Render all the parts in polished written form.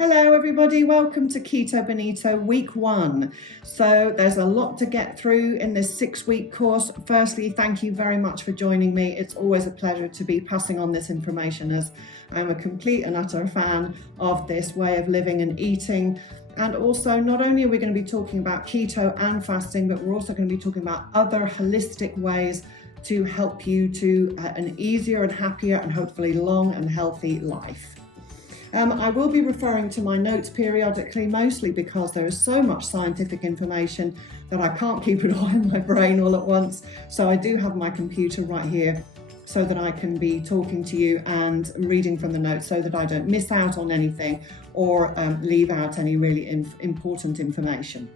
Hello everybody, welcome to Keto Bonito week 1. So there's a lot to get through in this 6-week course. Firstly, thank you very much for joining me. It's always a pleasure to be passing on this information, as I'm a complete and utter fan of this way of living and eating. And also, not only are we going to be talking about keto and fasting, but we're also going to be talking about other holistic ways to help you to an easier and happier and hopefully long and healthy life. I will be referring to my notes periodically, mostly because there is so much scientific information that I can't keep it all in my brain all at once. So I do have my computer right here so that I can be talking to you and reading from the notes so that I don't miss out on anything or leave out any really important information.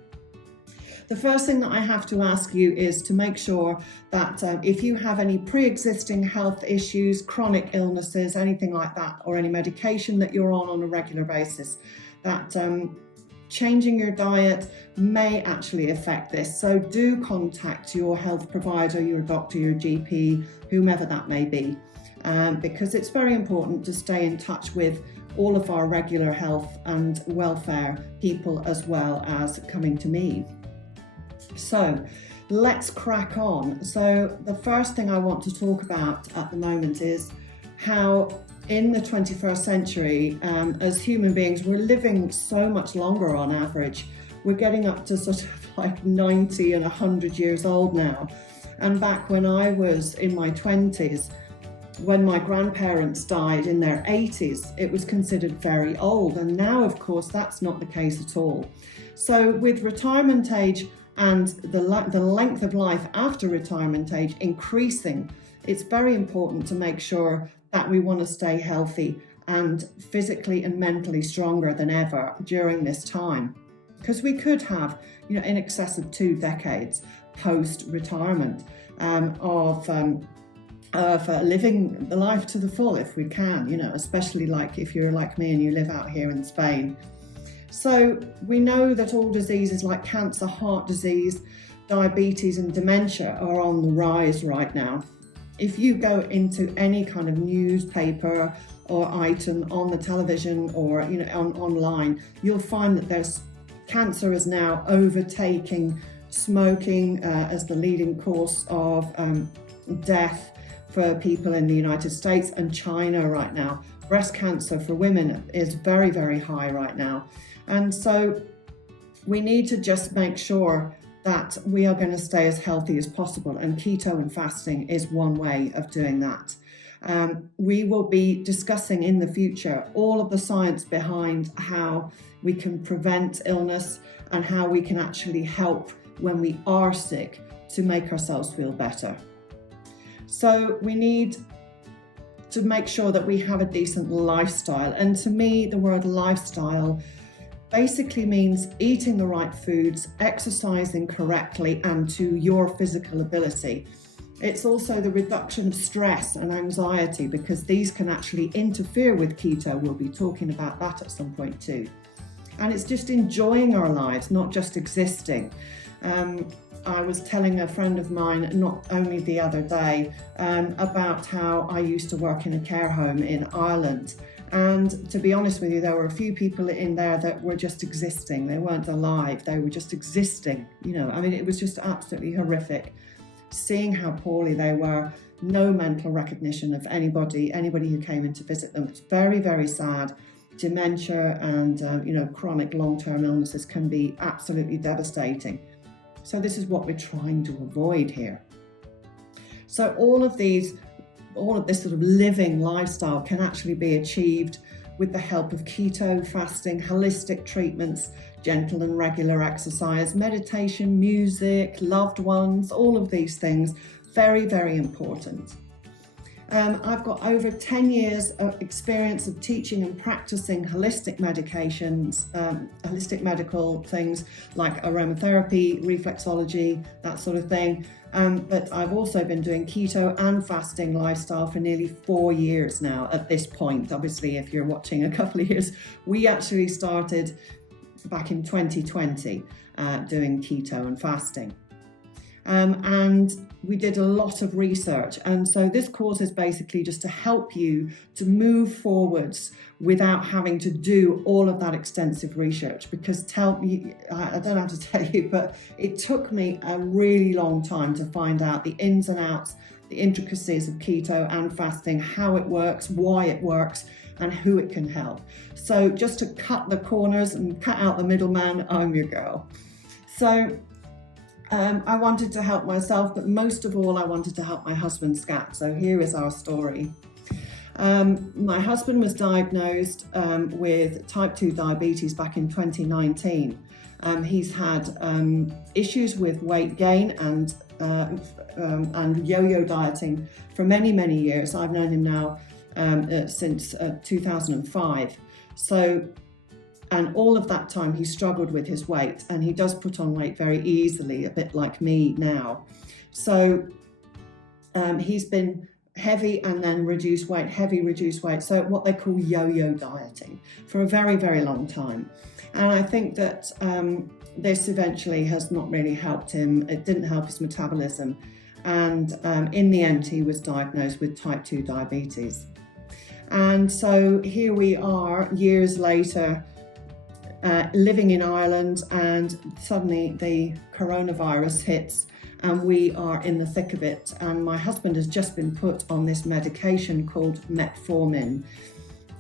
The first thing that I have to ask you is to make sure that if you have any pre-existing health issues, chronic illnesses, anything like that, or any medication that you're on a regular basis, that changing your diet may actually affect this. So do contact your health provider, your doctor, your GP, whomever that may be, because it's very important to stay in touch with all of our regular health and welfare people, as well as coming to me. So let's crack on. So the first thing I want to talk about at the moment is how in the 21st century, as human beings, we're living so much longer on average. We're getting up to sort of like 90 and 100 years old now. And back when I was in my 20s, when my grandparents died in their 80s, it was considered very old. And now, of course, that's not the case at all. So with retirement age and the length of life after retirement age increasing, it's very important to make sure that we want to stay healthy and physically and mentally stronger than ever during this time. Because we could have, in excess of 2 decades post-retirement of living the life to the full if we can, especially like if you're like me and you live out here in Spain. So we know that all diseases like cancer, heart disease, diabetes and dementia are on the rise right now. If you go into any kind of newspaper or item on the television or online, you'll find that cancer is now overtaking smoking as the leading cause of death for people in the United States and China right now. Breast cancer for women is very, very high right now. And so we need to just make sure that we are going to stay as healthy as possible. And keto and fasting is one way of doing that. We will be discussing in the future all of the science behind how we can prevent illness and how we can actually help when we are sick to make ourselves feel better. So we need to make sure that we have a decent lifestyle. And to me, the word lifestyle basically means eating the right foods, exercising correctly and to your physical ability. It's also the reduction of stress and anxiety, because these can actually interfere with keto. We'll be talking about that at some point too. And it's just enjoying our lives, not just existing. I was telling a friend of mine, not only the other day, about how I used to work in a care home in Ireland. And to be honest with you, there were a few people in there that were just existing. They weren't alive, they were just existing. It was just absolutely horrific. Seeing how poorly they were, no mental recognition of anybody who came in to visit them. It's very, very sad. Dementia and chronic long-term illnesses can be absolutely devastating. So this is what we're trying to avoid here. So all of this sort of living lifestyle can actually be achieved with the help of keto, fasting, holistic treatments, gentle and regular exercise, meditation, music, loved ones, all of these things, very, very important. I've got over 10 years of experience of teaching and practicing holistic medications, holistic medical things like aromatherapy, reflexology, that sort of thing. But I've also been doing keto and fasting lifestyle for nearly 4 years now at this point. Obviously, if you're watching a couple of years, we actually started back in 2020 doing keto and fasting. And we did a lot of research. And so this course is basically just to help you to move forwards without having to do all of that extensive research. Because I don't have to tell you, but it took me a really long time to find out the ins and outs, the intricacies of keto and fasting, how it works, why it works, and who it can help. So just to cut the corners and cut out the middleman, I'm your girl. So I wanted to help myself, but most of all, I wanted to help my husband, Scat. So here is our story. My husband was diagnosed with type 2 diabetes back in 2019. He's had issues with weight gain and yo-yo dieting for many, many years. I've known him now since 2005. And all of that time he struggled with his weight, and he does put on weight very easily, a bit like me now. So he's been heavy and then reduce weight, heavy, reduce weight. So what they call yo-yo dieting for a very, very long time. And I think that this eventually has not really helped him. It didn't help his metabolism. And in the end, he was diagnosed with type 2 diabetes. And so here we are years later, living in Ireland, and suddenly the coronavirus hits and we are in the thick of it. And my husband has just been put on this medication called metformin.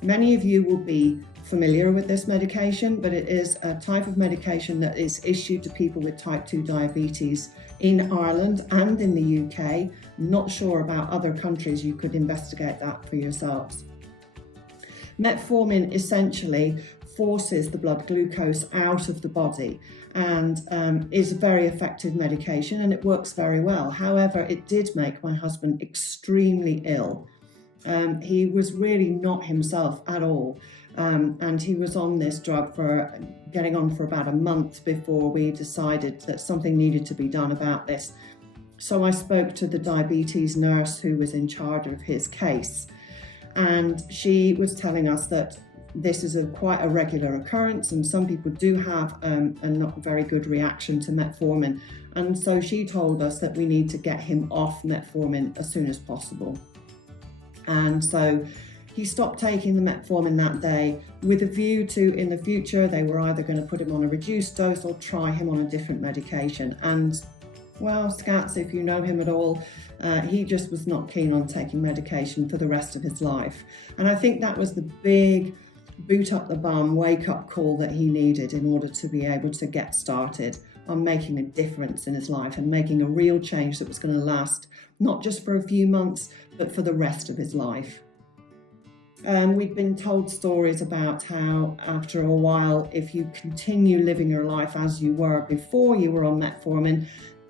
Many of you will be familiar with this medication, but it is a type of medication that is issued to people with type 2 diabetes in Ireland and in the UK. Not sure about other countries, you could investigate that for yourselves. Metformin essentially forces the blood glucose out of the body and is a very effective medication, and it works very well. However, it did make my husband extremely ill. He was really not himself at all, and he was on this drug for about a month before we decided that something needed to be done about this. So I spoke to the diabetes nurse who was in charge of his case, and she was telling us that this is quite a regular occurrence, and some people do have a not very good reaction to metformin. And so she told us that we need to get him off metformin as soon as possible. And so he stopped taking the metformin that day with a view to, in the future, they were either going to put him on a reduced dose or try him on a different medication. And well, Scats, if you know him at all, he just was not keen on taking medication for the rest of his life. And I think that was the big boot up the bum, wake up call that he needed in order to be able to get started on making a difference in his life and making a real change that was going to last not just for a few months, but for the rest of his life. We've been told stories about how after a while, if you continue living your life as you were before you were on metformin,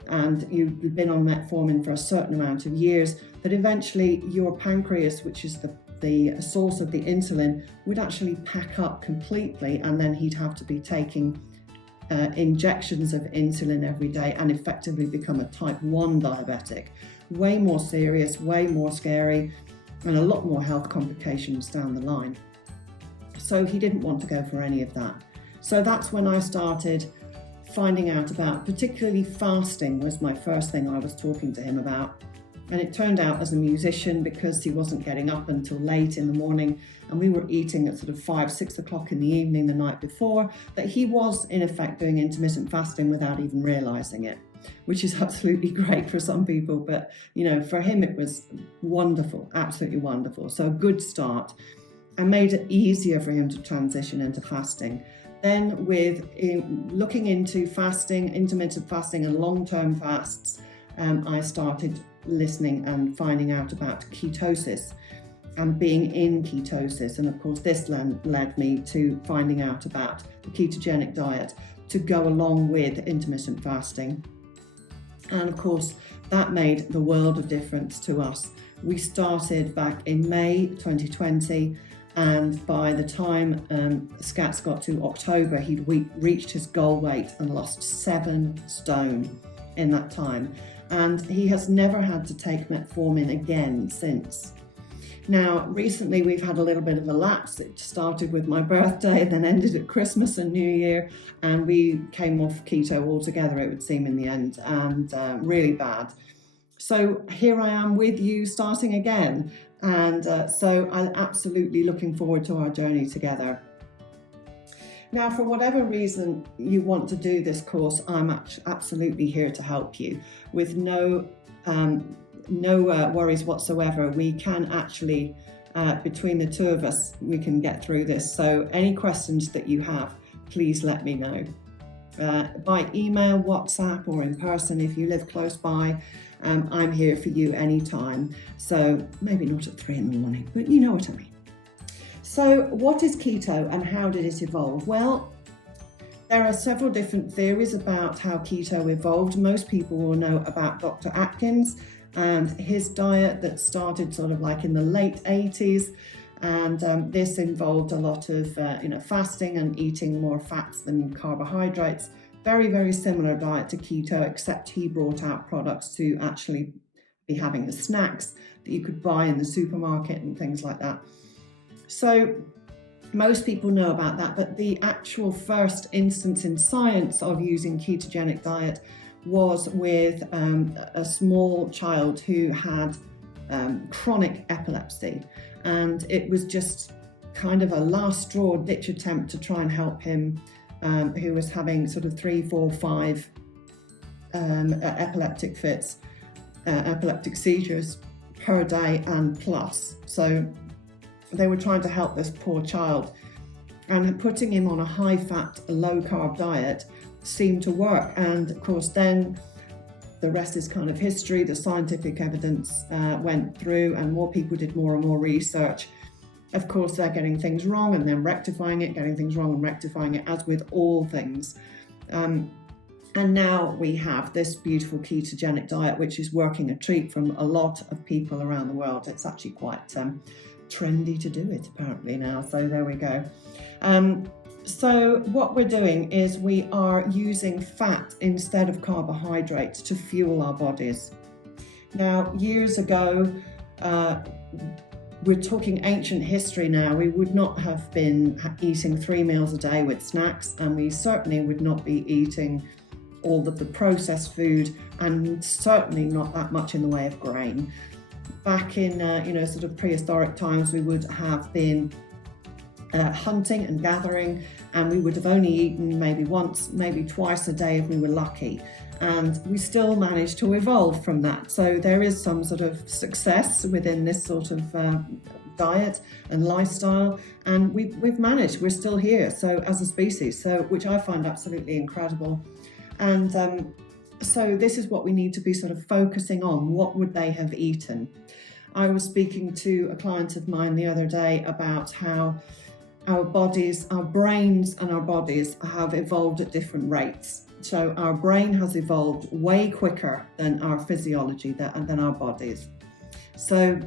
and you've been on metformin for a certain amount of years, that eventually your pancreas, which is the source of the insulin, would actually pack up completely, and then he'd have to be taking injections of insulin every day and effectively become a type 1 diabetic. Way more serious, way more scary, and a lot more health complications down the line. So he didn't want to go for any of that. So that's when I started finding out about, particularly fasting was my first thing I was talking to him about. And it turned out, as a musician, because he wasn't getting up until late in the morning and we were eating at sort of 5-6 o'clock in the evening the night before, that he was in effect doing intermittent fasting without even realizing it, which is absolutely great for some people. But, you know, for him, it was wonderful, absolutely wonderful. So a good start, and made it easier for him to transition into fasting. Then with looking into fasting, intermittent fasting and long-term fasts, I started listening and finding out about ketosis and being in ketosis. And of course, this led me to finding out about the ketogenic diet to go along with intermittent fasting. And of course, that made the world of difference to us. We started back in May 2020. And by the time Scats got to October, he'd reached his goal weight and lost 7 stone in that time. And he has never had to take metformin again since. Now, recently we've had a little bit of a lapse. It started with my birthday, then ended at Christmas and New Year, and we came off keto altogether, it would seem, in the end, and really bad. So here I am with you starting again, and so I'm absolutely looking forward to our journey together. Now, for whatever reason you want to do this course, I'm absolutely here to help you with no worries whatsoever. We can actually, between the two of us, we can get through this. So any questions that you have, please let me know. By email, WhatsApp, or in person if you live close by. I'm here for you anytime. So maybe not at 3 a.m, but you know what I mean. So what is keto and how did it evolve? Well, there are several different theories about how keto evolved. Most people will know about Dr. Atkins and his diet that started sort of like in the late 80s. And this involved a lot of fasting and eating more fats than carbohydrates. Very, very similar diet to keto, except he brought out products to actually be having as snacks that you could buy in the supermarket and things like that. So most people know about that, but the actual first instance in science of using ketogenic diet was with a small child who had chronic epilepsy, and it was just kind of a last straw ditch attempt to try and help him, who was having sort of 3, 4, 5 epileptic fits, epileptic seizures per day and plus. So they were trying to help this poor child, and putting him on a high-fat, low-carb diet seemed to work. And of course, then the rest is kind of history. The scientific evidence went through, and more people did more and more research. Of course, they're getting things wrong and then rectifying it, getting things wrong and rectifying it, as with all things. And now we have this beautiful ketogenic diet, which is working a treat from a lot of people around the world. It's actually quite trendy to do it apparently now, so there we go. So what we're doing is we are using fat instead of carbohydrates to fuel our bodies. Now, years ago, we're talking ancient history now, we would not have been eating 3 meals a day with snacks, and we certainly would not be eating all of the processed food, and certainly not that much in the way of grain. Back in sort of prehistoric times, we would have been hunting and gathering, and we would have only eaten maybe once, maybe twice a day if we were lucky. And we still managed to evolve from that. So there is some sort of success within this sort of diet and lifestyle, and we've managed. We're still here, so as a species, so which I find absolutely incredible. And so this is what we need to be sort of focusing on. What would they have eaten? I was speaking to a client of mine the other day about how our bodies, our brains and our bodies have evolved at different rates. So our brain has evolved way quicker than our physiology, than our bodies. So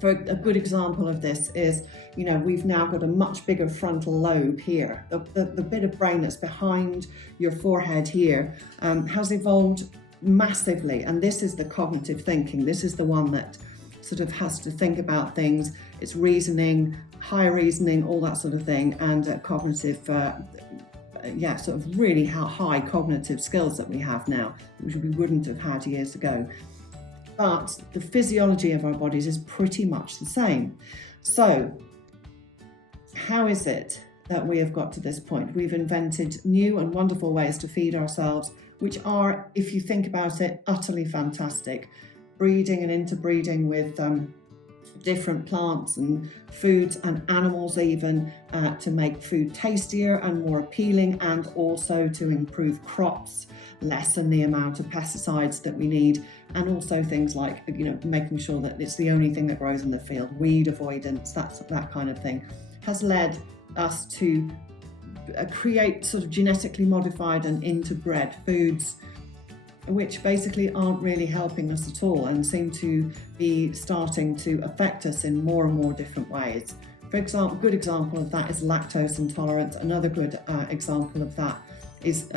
for a good example of this is, we've now got a much bigger frontal lobe here. The bit of brain that's behind your forehead here has evolved massively. And this is the cognitive thinking. This is the one that sort of has to think about things. It's reasoning, high reasoning, all that sort of thing, and cognitive, sort of really high cognitive skills that we have now, which we wouldn't have had years ago. But the physiology of our bodies is pretty much the same. So how is it that we have got to this point? We've invented new and wonderful ways to feed ourselves, which are, if you think about it, utterly fantastic. Breeding and interbreeding with different plants and foods and animals even, to make food tastier and more appealing, and also to improve crops, lessen the amount of pesticides that we need, and also things like making sure that it's the only thing that grows in the field, weed avoidance, that kind of thing, has led us to create sort of genetically modified and interbred foods, which basically aren't really helping us at all and seem to be starting to affect us in more and more different ways. For example, a good example of that is lactose intolerance. Another good example of that is,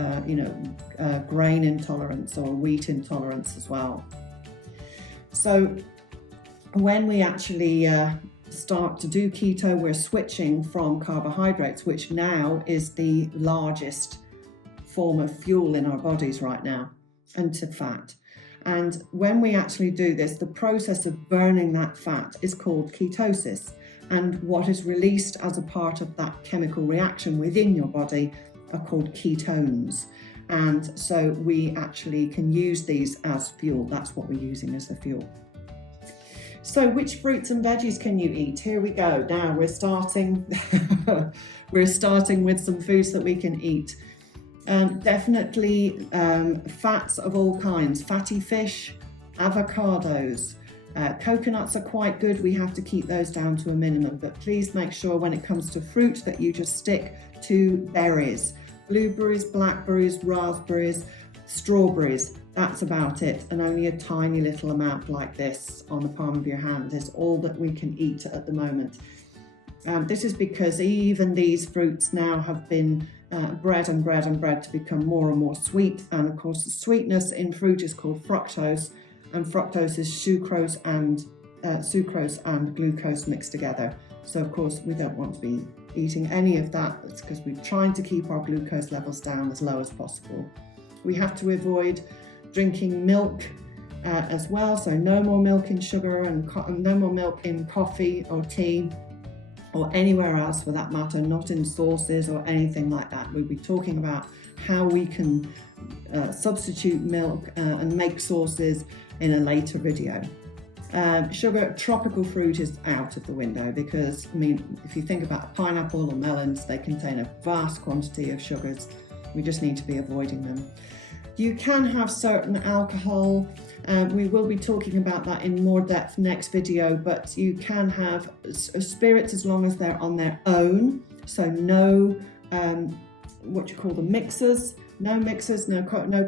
grain intolerance or wheat intolerance as well. So when we actually start to do keto, we're switching from carbohydrates, which now is the largest form of fuel in our bodies right now, and to fat. And when we actually do this, the process of burning that fat is called ketosis. And what is released as a part of that chemical reaction within your body are called ketones. And so we actually can use these as fuel. That's what we're using as the fuel. So which fruits and veggies can you eat? Here we go. Now we're starting with some foods that we can eat. Definitely fats of all kinds, fatty fish, avocados, coconuts are quite good. We have to keep those down to a minimum, but please make sure when it comes to fruit that you just stick to berries, blueberries, blackberries, raspberries, strawberries. That's about it, and only a tiny little amount like this on the palm of your hand is all that we can eat at the moment. This is because even these fruits now have been bred to become more and more sweet, and of course the sweetness in fruit is called fructose, and fructose is sucrose and glucose mixed together. So of course we don't want to be eating any of that. It's because we're trying to keep our glucose levels down as low as possible. We have to avoid drinking milk as well, so no more milk in sugar and no more milk in coffee or tea or anywhere else for that matter, not in sauces or anything like that. We'll be talking about how we can substitute milk and make sauces in a later video. Sugar, tropical fruit is out of the window because, I mean, if you think about pineapple or melons, they contain a vast quantity of sugars. We just need to be avoiding them. You can have certain alcohol. We will be talking about that in more depth next video, but you can have spirits as long as they're on their own. So no, what you call the mixers, no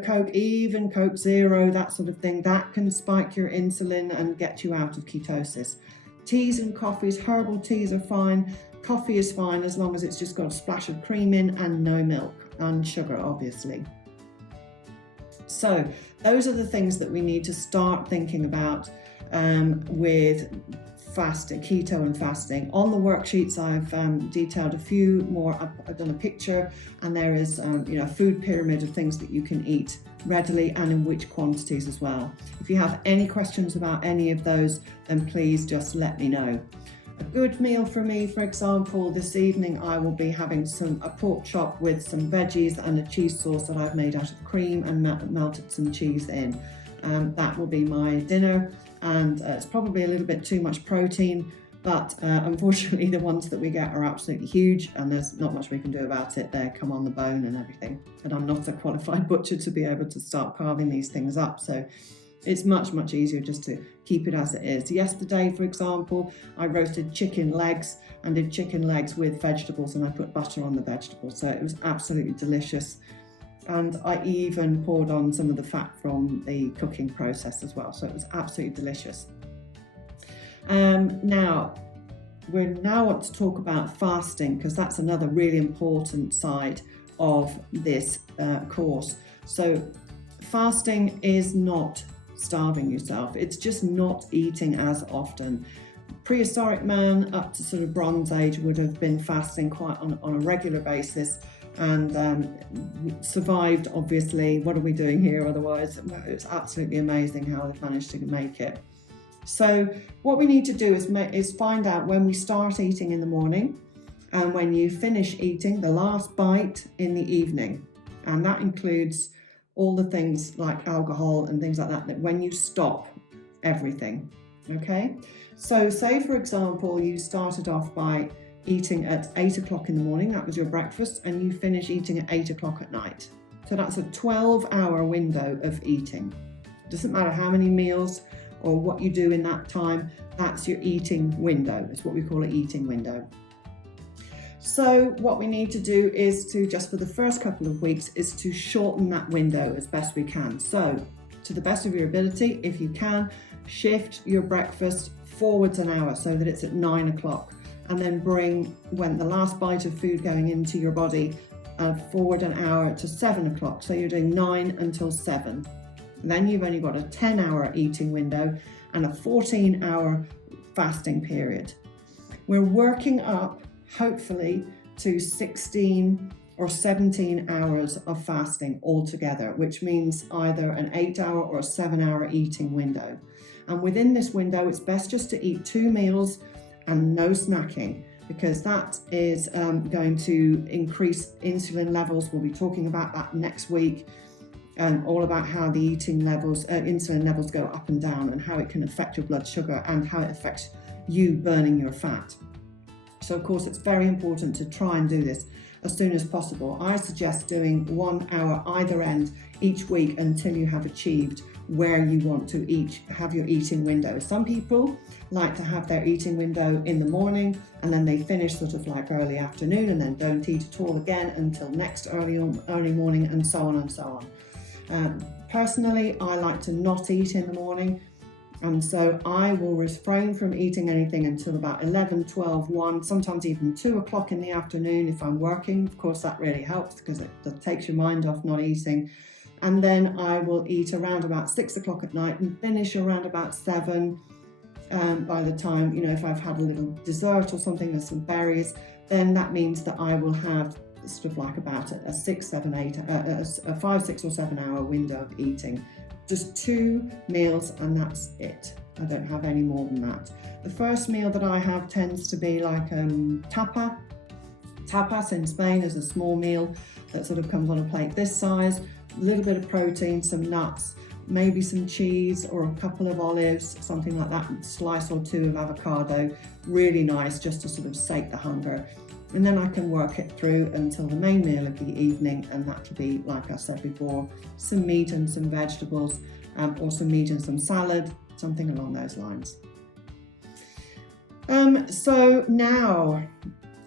Coke, even Coke Zero, that sort of thing. That can spike your insulin and get you out of ketosis. Teas and coffees, herbal teas are fine. Coffee is fine as long as it's just got a splash of cream in and no milk and sugar, obviously. So those are the things that we need to start thinking about with fasting, keto and fasting. On the worksheets, I've detailed a few more. I've done a picture, and there is a food pyramid of things that you can eat readily and in which quantities as well. If you have any questions about any of those, then please just let me know. A good meal for me, for example, this evening I will be having a pork chop with some veggies and a cheese sauce that I've made out of cream and melted some cheese in. That will be my dinner, and it's probably a little bit too much protein, but unfortunately the ones that we get are absolutely huge and there's not much we can do about it. They come on the bone and everything, and I'm not a qualified butcher to be able to start carving these things up, so it's much easier just to keep it as it is. Yesterday, for example, I roasted chicken legs and did chicken legs with vegetables, and I put butter on the vegetables, so it was absolutely delicious. And I even poured on some of the fat from the cooking process as well, so it was absolutely delicious. Now we want to talk about fasting, because that's another really important side of this course. So fasting is not starving yourself, it's just not eating as often. Prehistoric man up to sort of Bronze Age would have been fasting quite on a regular basis, and survived, obviously. What are we doing here otherwise? It's absolutely amazing how they've managed to make it. So what we need to do is find out when we start eating in the morning and when you finish eating, the last bite in the evening, and that includes all the things like alcohol and things like that when you stop everything. Okay, so say for example you started off by eating at 8 o'clock in the morning, that was your breakfast, and you finish eating at 8 o'clock at night. So that's a 12-hour window of eating. It doesn't matter how many meals or what you do in that time, that's your eating window. It's what we call an eating window. So what we need to do is to, just for the first couple of weeks, is to shorten that window as best we can. So to the best of your ability, if you can, shift your breakfast forwards an hour so that it's at 9 o'clock. And then bring, when the last bite of food going into your body, forward an hour to 7 o'clock. So you're doing 9 until 7. And then you've only got a 10-hour eating window, and a 14-hour fasting period. We're working up, hopefully, to 16 or 17 hours of fasting altogether, which means either an 8-hour or a 7-hour eating window. And within this window, it's best just to eat 2 meals and no snacking, because that is going to increase insulin levels. We'll be talking about that next week, all about how the eating levels, insulin levels go up and down, and how it can affect your blood sugar and how it affects you burning your fat. So of course, it's very important to try and do this as soon as possible. I suggest doing 1 hour either end each week until you have achieved where you want to have your eating window. Some people like to have their eating window in the morning, and then they finish sort of like early afternoon, and then don't eat at all again until next early morning, and so on and so on. Personally, I like to not eat in the morning, and so I will refrain from eating anything until about 11, 12, 1, sometimes even 2 o'clock in the afternoon if I'm working. Of course, that really helps because it takes your mind off not eating. And then I will eat around about 6 o'clock at night and finish around about 7. By the time, if I've had a little dessert or something with some berries, then that means that I will have sort of like about a 6, 7, 8, a 5, 6 or 7 hour window of eating. Just 2 meals and that's it. I don't have any more than that. The first meal that I have tends to be like tapa. Tapas in Spain is a small meal that sort of comes on a plate this size, a little bit of protein, some nuts, maybe some cheese or a couple of olives, something like that, a slice or 2 of avocado. Really nice, just to sort of sate the hunger. And then I can work it through until the main meal of the evening, and that will be, like I said before, some meat and some vegetables, or some meat and some salad, something along those lines. So now,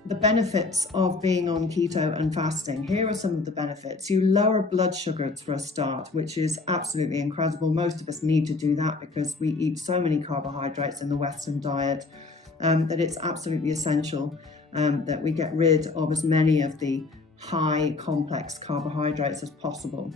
the benefits of being on keto and fasting. Here are some of the benefits. You lower blood sugars for a start, which is absolutely incredible. Most of us need to do that because we eat so many carbohydrates in the Western diet that it's absolutely essential that we get rid of as many of the high complex carbohydrates as possible.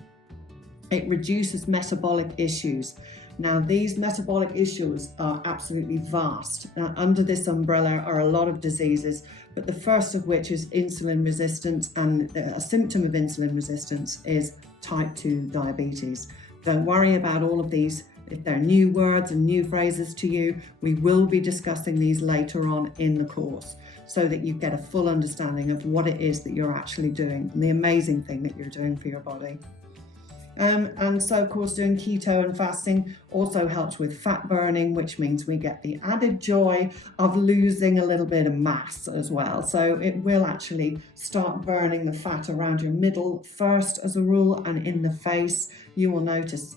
It reduces metabolic issues. Now, these metabolic issues are absolutely vast. Under this umbrella are a lot of diseases, but the first of which is insulin resistance, and a symptom of insulin resistance is type 2 diabetes. Don't worry about all of these. If they're new words and new phrases to you, we will be discussing these later on in the course so that you get a full understanding of what it is that you're actually doing and the amazing thing that you're doing for your body. And so, of course, doing keto and fasting also helps with fat burning, which means we get the added joy of losing a little bit of mass as well. So it will actually start burning the fat around your middle first as a rule, and in the face, you will notice.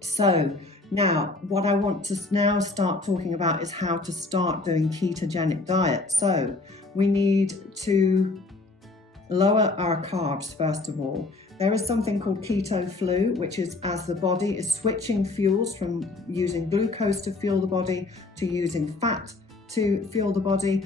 So now, what I want to now start talking about is how to start doing ketogenic diet. So we need to lower our carbs, first of all. There is something called keto flu, which is as the body is switching fuels from using glucose to fuel the body to using fat to fuel the body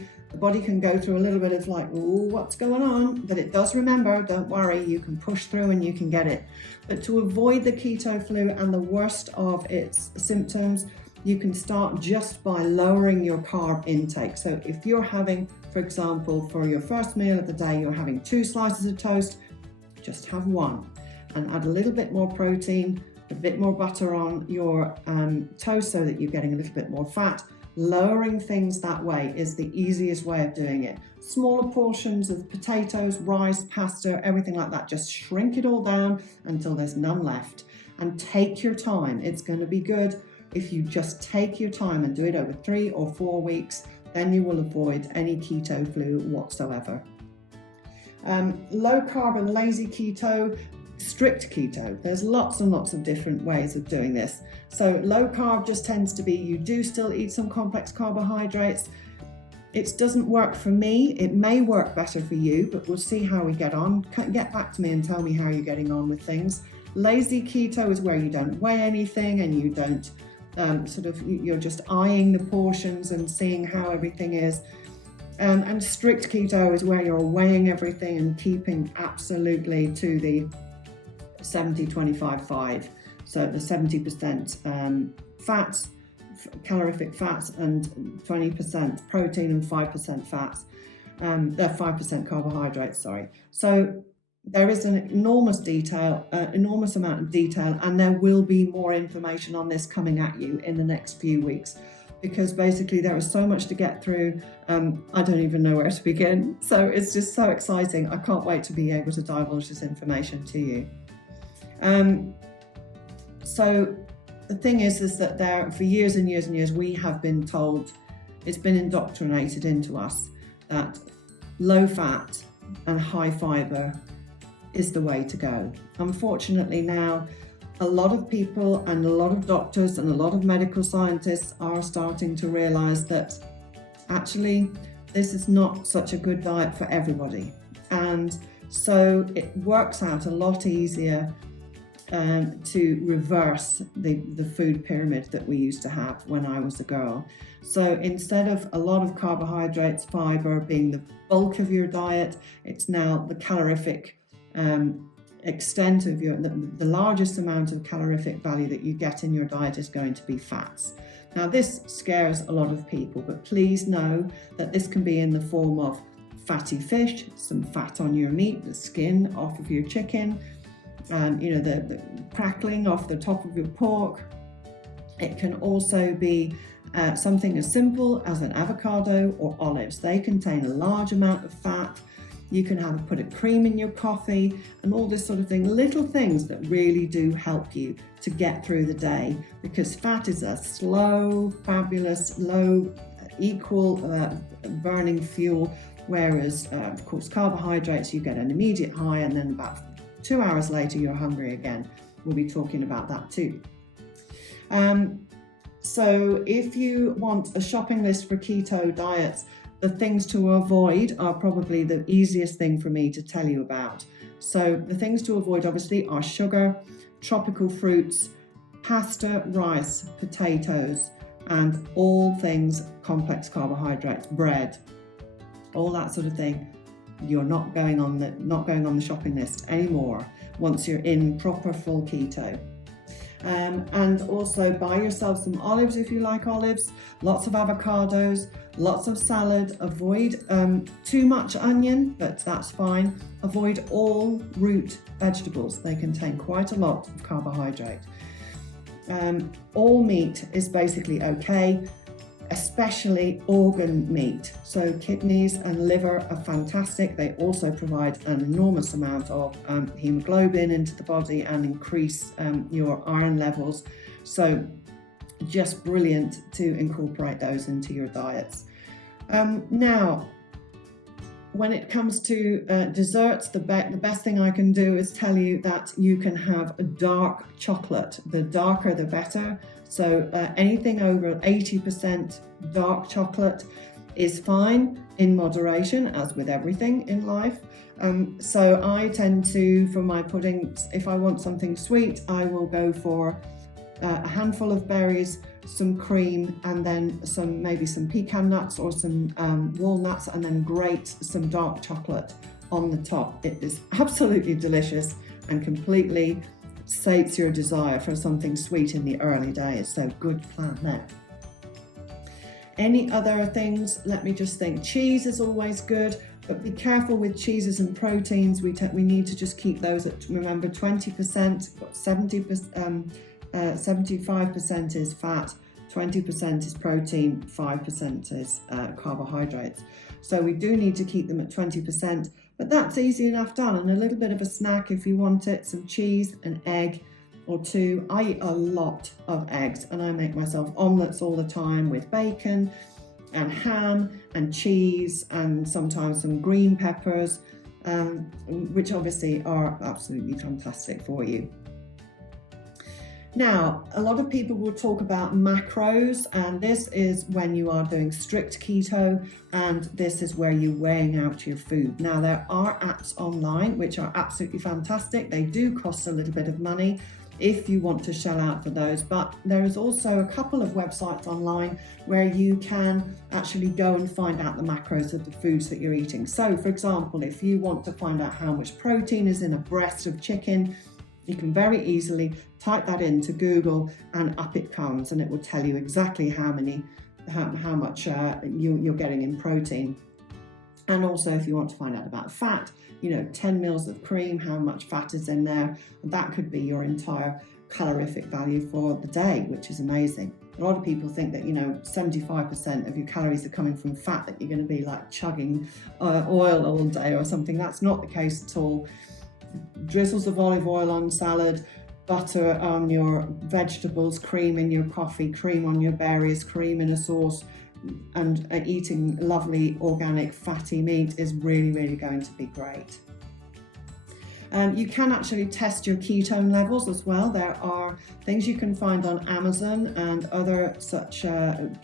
can go through a little bit of like, oh, what's going on? But it does remember, don't worry, you can push through and you can get it. But to avoid the keto flu and the worst of its symptoms, you can start just by lowering your carb intake. So if you're having, for example, for your first meal of the day, you're having 2 slices of toast, just have 1 and add a little bit more protein, a bit more butter on your toast so that you're getting a little bit more fat. Lowering things that way is the easiest way of doing it. Smaller portions of potatoes, rice, pasta, everything like that. Just shrink it all down until there's none left. And take your time. It's going to be good if you just take your time and do it over 3 or 4 weeks. Then you will avoid any keto flu whatsoever. Low carb and lazy keto, strict keto. There's lots and lots of different ways of doing this. So low carb just tends to be you do still eat some complex carbohydrates. It doesn't work for me. It may work better for you, but we'll see how we get on. Get back to me and tell me how you're getting on with things. Lazy keto is where you don't weigh anything and you don't you're just eyeing the portions and seeing how everything is. And strict keto is where you're weighing everything and keeping absolutely to the 70-25-5. So the 70% fats, calorific fats, and 20% protein and 5% fats, 5% carbohydrates, sorry. So there is an enormous amount of detail, and there will be more information on this coming at you in the next few weeks, because basically there is so much to get through. I don't even know where to begin. So it's just so exciting. I can't wait to be able to divulge this information to you. So the thing is that there, for years and years and years, we have been told, it's been indoctrinated into us that low fat and high fiber is the way to go. Unfortunately now, a lot of people and a lot of doctors and a lot of medical scientists are starting to realize that actually this is not such a good diet for everybody. And so it works out a lot easier to reverse the food pyramid that we used to have when I was a girl. So instead of a lot of carbohydrates, fiber being the bulk of your diet, it's now the calorific extent of the largest amount of calorific value that you get in your diet is going to be fats. Now this scares a lot of people, but please know that this can be in the form of fatty fish, some fat on your meat, the skin off of your chicken, the crackling off the top of your pork. It can also be something as simple as an avocado or olives. They contain a large amount of fat. You can put a cream in your coffee and all this sort of thing. Little things that really do help you to get through the day, because fat is a slow, fabulous, low, equal burning fuel. Whereas, of course, carbohydrates, you get an immediate high, and then about 2 hours later, you're hungry again. We'll be talking about that too. So if you want a shopping list for keto diets, the things to avoid are probably the easiest thing for me to tell you about. So the things to avoid obviously are sugar, tropical fruits, pasta, rice, potatoes, and all things complex carbohydrates, bread, all that sort of thing. You're not going on the shopping list anymore once you're in proper full keto. And also buy yourself some olives if you like olives, lots of avocados, lots of salad. Avoid too much onion, but that's fine. Avoid all root vegetables. They contain quite a lot of carbohydrate. All meat is basically okay, especially organ meat. So kidneys and liver are fantastic. They also provide an enormous amount of hemoglobin into the body and increase your iron levels. So just brilliant to incorporate those into your diets. Now, when it comes to desserts, the best thing I can do is tell you that you can have a dark chocolate. The darker, the better. So anything over 80% dark chocolate is fine in moderation, as with everything in life. So I tend to, for my puddings, if I want something sweet, I will go for a handful of berries, some cream, and then maybe some pecan nuts or some walnuts, and then grate some dark chocolate on the top. It is absolutely delicious and completely sates your desire for something sweet in the early days. So good plan there. Any other things? Let me just think. Cheese is always good, but be careful with cheeses and proteins. We need to just keep those at, remember, 20%, 75% is fat, 20% is protein, 5% is carbohydrates. So we do need to keep them at 20%, but that's easy enough done. And a little bit of a snack if you want it, some cheese, an egg or two. I eat a lot of eggs, and I make myself omelettes all the time with bacon and ham and cheese and sometimes some green peppers, which obviously are absolutely fantastic for you. Now, a lot of people will talk about macros, and this is when you are doing strict keto, and this is where you're weighing out your food. Now, there are apps online which are absolutely fantastic. They do cost a little bit of money if you want to shell out for those, but there is also a couple of websites online where you can actually go and find out the macros of the foods that you're eating. So, for example, if you want to find out how much protein is in a breast of chicken, You can very easily type that into Google and up it comes, and it will tell you exactly how much you're getting in protein. And also, if you want to find out about fat, 10 mils of cream, how much fat is in there, that could be your entire calorific value for the day, which is amazing. A lot of people think that 75% of your calories are coming from fat, that you're going to be like chugging oil all day or something. That's not the case at all. Drizzles of olive oil on salad, butter on your vegetables, cream in your coffee, cream on your berries, cream in a sauce, and eating lovely organic fatty meat is really, really going to be great. You can actually test your ketone levels as well. There are things you can find on Amazon and other such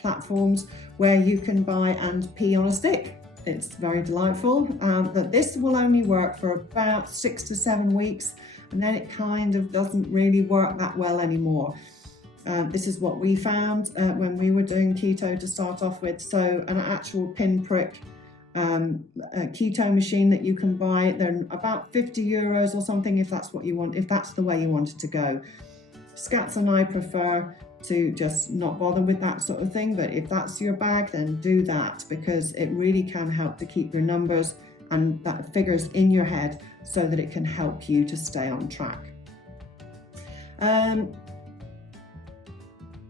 platforms where you can buy and pee on a stick. It's very delightful. That this will only work for about 6 to 7 weeks, and then it kind of doesn't really work that well anymore. This is what we found when we were doing keto to start off with. So an actual pinprick a keto machine that you can buy. They're about €50 or something if that's what you want, if that's the way you want it to go. Scats and I prefer to just not bother with that sort of thing, but if that's your bag, then do that, because it really can help to keep your numbers and that figures in your head so that it can help you to stay on track.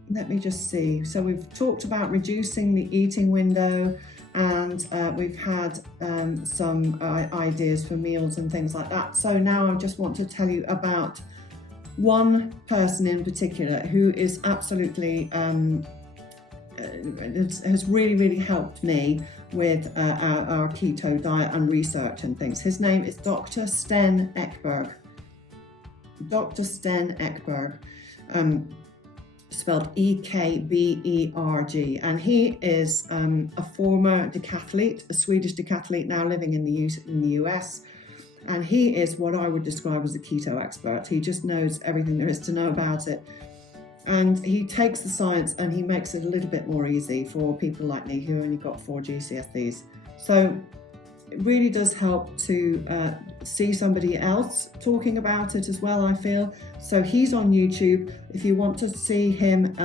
Let me just see. So we've talked about reducing the eating window, and we've had some ideas for meals and things like that. So now I just want to tell you about one person in particular who is absolutely has really, really helped me with our keto diet and research and things. His name is Dr. Sten Ekberg. Dr. Sten Ekberg. Spelled Ekberg, and he is a former decathlete, a Swedish decathlete now living in the US, and he is what I would describe as a keto expert. He just knows everything there is to know about it, and he takes the science and he makes it a little bit more easy for people like me who only got 4 GCSEs. So it really does help to see somebody else talking about it as well, I feel. So he's on YouTube. If you want to see him,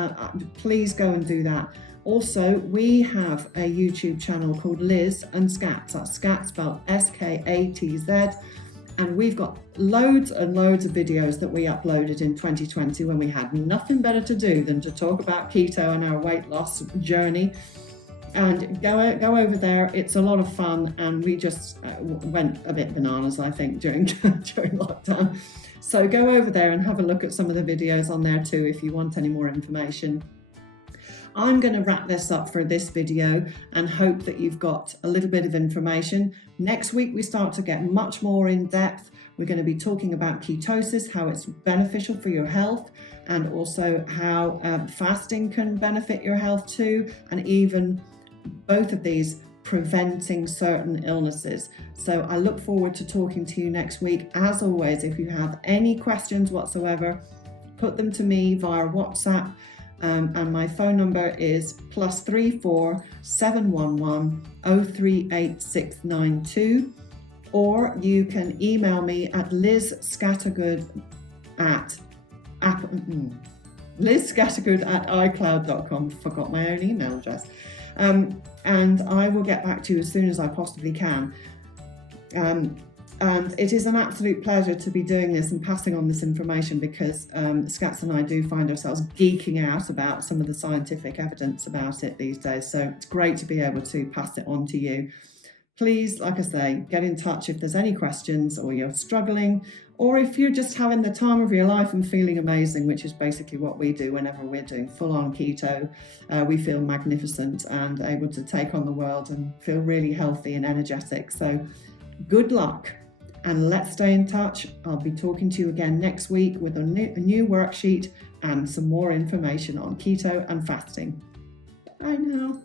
please go and do that. Also, we have a YouTube channel called Liz and Scats. That's Scats spelled SKATZ. And we've got loads and loads of videos that we uploaded in 2020 when we had nothing better to do than to talk about keto and our weight loss journey. And go over there. It's a lot of fun, and we just went a bit bananas, I think, during lockdown. So go over there and have a look at some of the videos on there too if you want any more information. I'm going to wrap this up for this video and hope that you've got a little bit of information. Next week we start to get much more in depth. We're going to be talking about ketosis, how it's beneficial for your health, and also how fasting can benefit your health too, and even both of these preventing certain illnesses. So I look forward to talking to you next week. As always, if you have any questions whatsoever, put them to me via WhatsApp, and my phone number is +34 711 038692, or you can email me at lizscattergood@icloud.com. Forgot my own email address. And I will get back to you as soon as I possibly can. And it is an absolute pleasure to be doing this and passing on this information, because Scats and I do find ourselves geeking out about some of the scientific evidence about it these days. So it's great to be able to pass it on to you. Please, like I say, get in touch if there's any questions, or you're struggling, or if you're just having the time of your life and feeling amazing, which is basically what we do whenever we're doing full-on keto. We feel magnificent and able to take on the world and feel really healthy and energetic. So good luck, and let's stay in touch. I'll be talking to you again next week with a new worksheet and some more information on keto and fasting. Bye now.